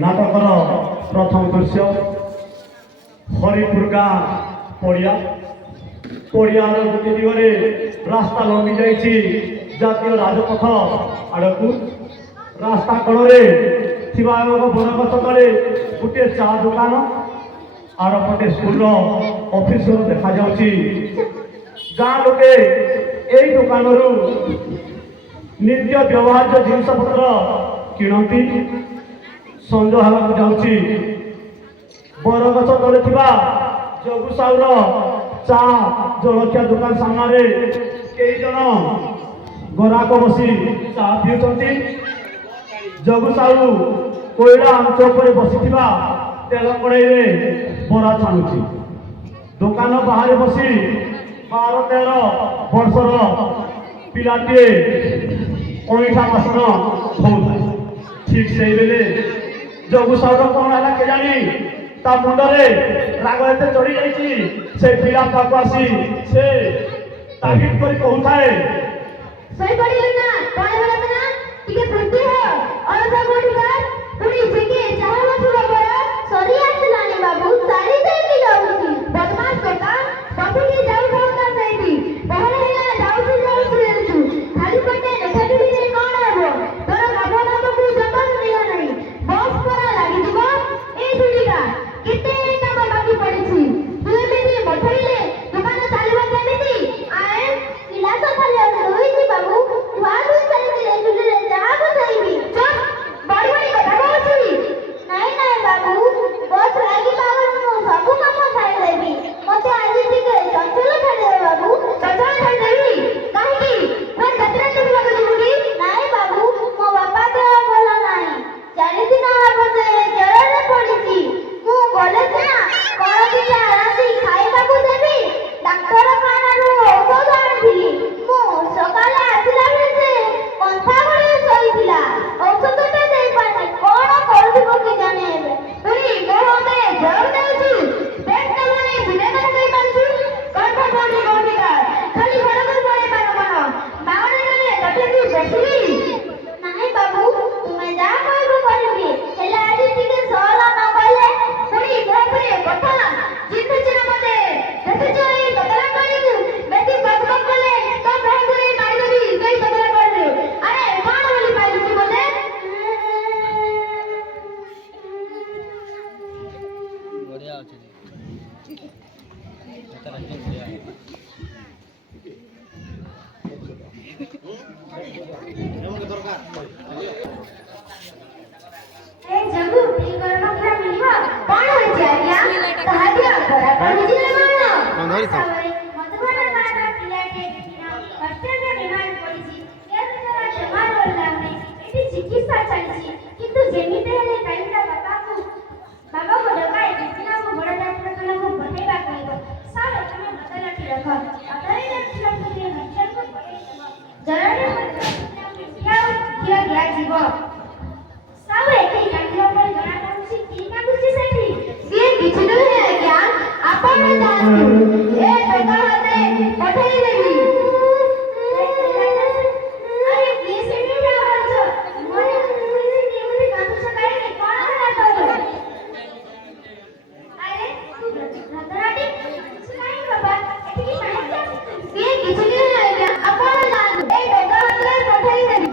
नाटकर प्रथम दृश्य हरिपुर गाँ पड़िया पड़ियार गोटे दिगरे रास्ता लंबी जाइए जातीय राजपथ आड़क रास्ता कड़े बरगछ तले गोटे चा दुकान आर पटे स्कूल ऑफिस देखा जाउची गाँ लोके यही दुकान नित्य व्यवहार्य जिनस पत्र किणती संज हाँ जाउची बरगछ तले जगु साउर चा जलखिया दुकान सामने कई जन ग्राहक बसी चा पीउछंती जगु साहू कोईला आंच पर बसी तेल कड़े बरा छाणुची दुकान बाहर बसी 12-13 वर्षर पिलाटे अईठा बासन होता ठीक से बेले जगु साहू कौन है केजानी ता मुंडरे राग एते चढ़ी जाइए से पिला पाक आसी से तागिद कर कहउथाए सही पड़ी ना कोन होला ना टिके फुटी हो और सब गोटी कर पुनी जेके चाहा मथुरा पर सरी आसलानी बाबू सारी देवी जाउची बदमाश बेटा बाबू की जाउ भावना नहीं बहर हेला जाउची लेछु खाली पटे देखा दिले कोन हबो तोर बाबा बाबू को जतन दिया नहीं बस करा लागि दिबो ए दुलीका किते काम बाकी पड़िछि तू एमिति मठइले दुकान चालवा केमिति आए किलास खाली होइछि बाबू तुआ दु सरी ले जहां को सही चुप बड़ी बड़ी कथा कहछि नहीं नहीं बाबू बस लागि बाबू सब काम खाई लेबी मते आज टिके चंचल छाड़ी दे बाबू चंचल छाड़ी देबी काहे की कोन गतरे तुम लगे दिबुगी नहीं बाबू मो बापा तो बोला नहीं जानि दिन हबो से जरने पड़िछि मु बोले ना कोन कि आरासी खाइबा को देबी डॉक्टर खानारू औषध आनिली मु सकाले आसिला से पंथा गळे सईथिला औषध ते देई पानी कोन करथिबो कि जाने हेबे तुई गोहते जर देउछु पेट तले बिना देई पाछु कंठा कोनी कोनी का खाली घरक पड़े मानो मानो मागणे गले तते तू बसली नहीं बाबू तुम्हें जा कहबो करबी हेला आज टिके सहला न गले पुनी गोपरे कथा जित चिना मते देखछु ए बदला करी बेटी बदबक गले तो भयंकरी मारी देबी सेई बदला करले अरे कोन बोली पाइलु की बोले बढ़िया আছে এটা রাখতে बढ़िया এমন দরকার ए जगु ई गरमा खा मिलिबा कोन होय जानिया साहाबिया बड़ा पहुंचले मानो कोन धरि था मधुबन माता पिलाटे किना अत्यंत बीमार पड़िछि ए बिचारा जमार होलाने एटी चिकित्सा चलिछि किंतु जेमिते हेले काइला बाबा को डकाए किना को बड़ा डॉक्टर कला को बतेबा कहबो सारे તમે બદલાટી રખો અતરે લક્ષણ કે હત્યા को जरने क्या जीव सावे के काटियो पर जणा काउछि की काउछि सेठी से किछि नहीं आज्ञा आपण जानू ए टका हाते पठेई देबी अरे की सेठी जावछ मोरे केमति काउछ काई कोन हला तो अरे तू रतराटी सुनाई बाबा एठी की माहिती से किछि नहीं आज्ञा आपण जानू ए टका हाते पठेई देबी